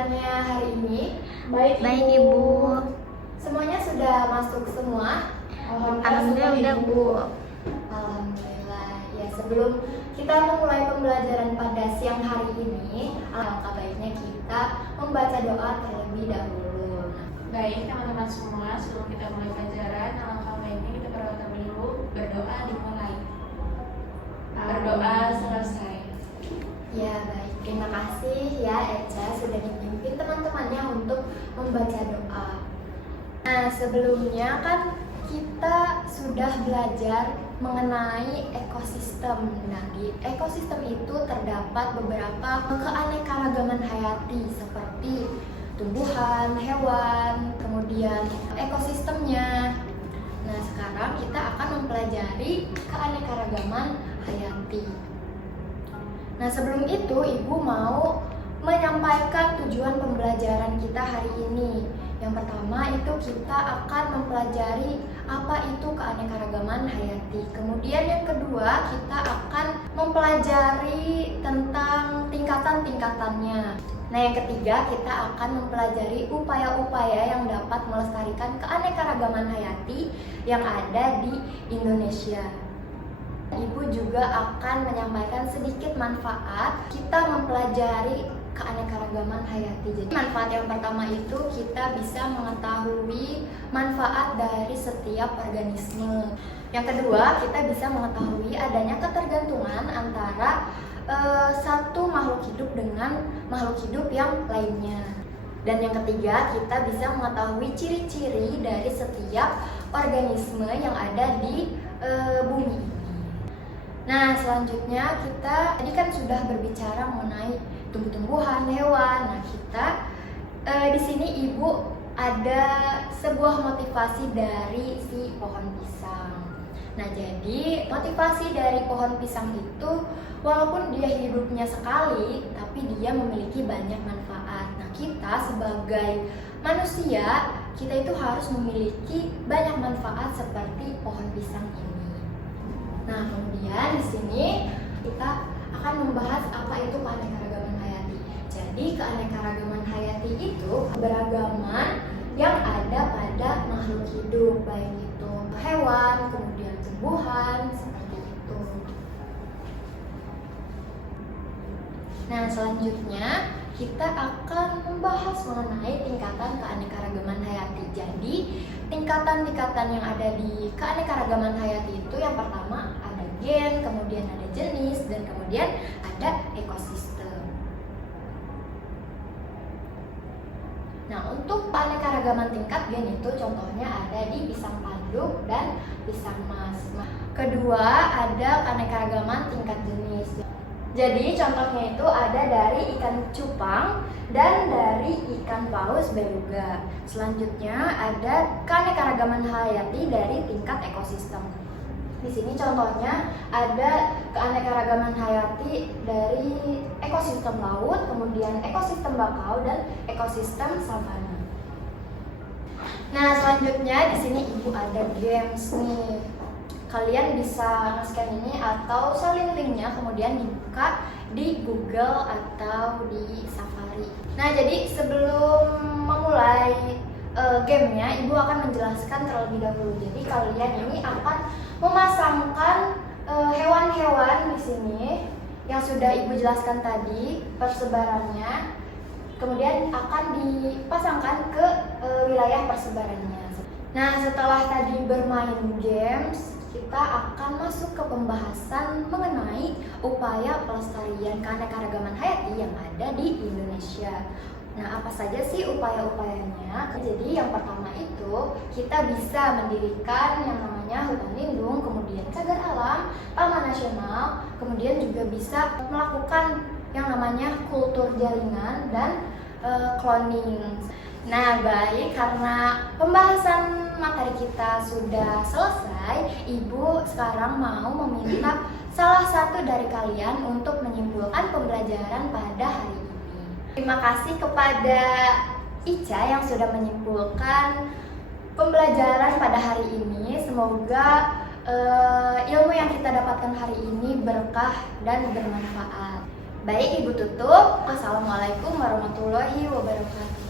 kabarnya hari ini? Baik Ibu. Semuanya sudah masuk semua? Alhamdulillah udah Bu. Alhamdulillah. Ya, sebelum kita memulai pembelajaran pada siang hari ini, alangkah baiknya kita membaca doa terlebih dahulu. Baik teman-teman semua, sebelum kita mulai pelajaran, alangkah baiknya kita berdoa dulu, berdoa dimulai. Berdoa selesai. Ya, baik. Terima kasih ya Eca sudah dipimpin teman-temannya untuk membaca doa. Nah, sebelumnya kan kita sudah belajar mengenai ekosistem. Nah, di ekosistem itu terdapat beberapa keanekaragaman hayati seperti tumbuhan, hewan, kemudian ekosistemnya. Nah, sekarang kita akan mempelajari keanekaragaman hayati. Nah, sebelum itu Ibu mau menyampaikan tujuan pembelajaran kita hari ini. Yang pertama itu kita akan mempelajari apa itu keanekaragaman hayati. Kemudian yang kedua kita akan mempelajari tentang tingkatan-tingkatannya. Nah, yang ketiga kita akan mempelajari upaya-upaya yang dapat melestarikan keanekaragaman hayati yang ada di Indonesia. Ibu juga akan menyampaikan sedikit manfaat kita mempelajari keanekaragaman hayati. Jadi manfaat yang pertama itu kita bisa mengetahui manfaat dari setiap organisme. Yang kedua, kita bisa mengetahui adanya ketergantungan antara satu makhluk hidup dengan makhluk hidup yang lainnya. Dan yang ketiga, kita bisa mengetahui ciri-ciri dari setiap organisme yang ada di bumi ini. Nah, selanjutnya kita tadi kan sudah berbicara mengenai tumbuh-tumbuhan, hewan. Nah, kita di sini Ibu ada sebuah motivasi dari si pohon pisang. Nah, jadi motivasi dari pohon pisang itu walaupun dia hidupnya sekali, tapi dia memiliki banyak manfaat. Nah, kita sebagai manusia, kita itu harus memiliki banyak manfaat seperti pohon pisang ini. Nah, kemudian di sini kita akan membahas apa itu keanekaragaman hayati. Jadi, keanekaragaman hayati itu keberagaman yang ada pada makhluk hidup, baik itu hewan, kemudian tumbuhan, seperti itu. Nah, selanjutnya kita akan membahas mengenai tingkatan keanekaragaman hayati. Jadi, tingkatan-tingkatan yang ada di keanekaragaman hayati itu yang pertama ada gen, kemudian ada jenis, dan kemudian ada ekosistem. Nah, untuk keanekaragaman tingkat gen itu contohnya ada di pisang tanduk dan pisang mas. Kedua, ada keanekaragaman tingkat jenis. Jadi contohnya itu ada dari ikan cupang dan dari ikan paus beluga. Selanjutnya ada keanekaragaman hayati dari tingkat ekosistem. Di sini contohnya ada keanekaragaman hayati dari ekosistem laut, kemudian ekosistem bakau dan ekosistem savana. Nah, selanjutnya di sini Ibu ada games nih. Kalian bisa nge-scan ini atau salin linknya kemudian dibuka di Google atau di Safari. Nah, jadi sebelum memulai gamenya, Ibu akan menjelaskan terlebih dahulu. Jadi kalian ini akan memasangkan hewan-hewan di sini yang sudah Ibu jelaskan tadi persebarannya, kemudian akan dipasangkan ke wilayah persebarannya. Nah, setelah tadi bermain games, kita akan masuk ke pembahasan mengenai upaya pelestarian keanekaragaman hayati yang ada di Indonesia. Nah, apa saja sih upaya-upayanya? Jadi yang pertama itu kita bisa mendirikan yang namanya hutan lindung, kemudian cagar alam, taman nasional, kemudian juga bisa melakukan yang namanya kultur jaringan dan cloning. Nah, baik, karena pembahasan materi kita sudah selesai, Ibu sekarang mau meminta salah satu dari kalian untuk menyimpulkan pembelajaran pada hari ini. Terima kasih kepada Ica yang sudah menyimpulkan pembelajaran pada hari ini. Semoga ilmu yang kita dapatkan hari ini berkah dan bermanfaat. Baik, Ibu tutup. Wassalamualaikum warahmatullahi wabarakatuh.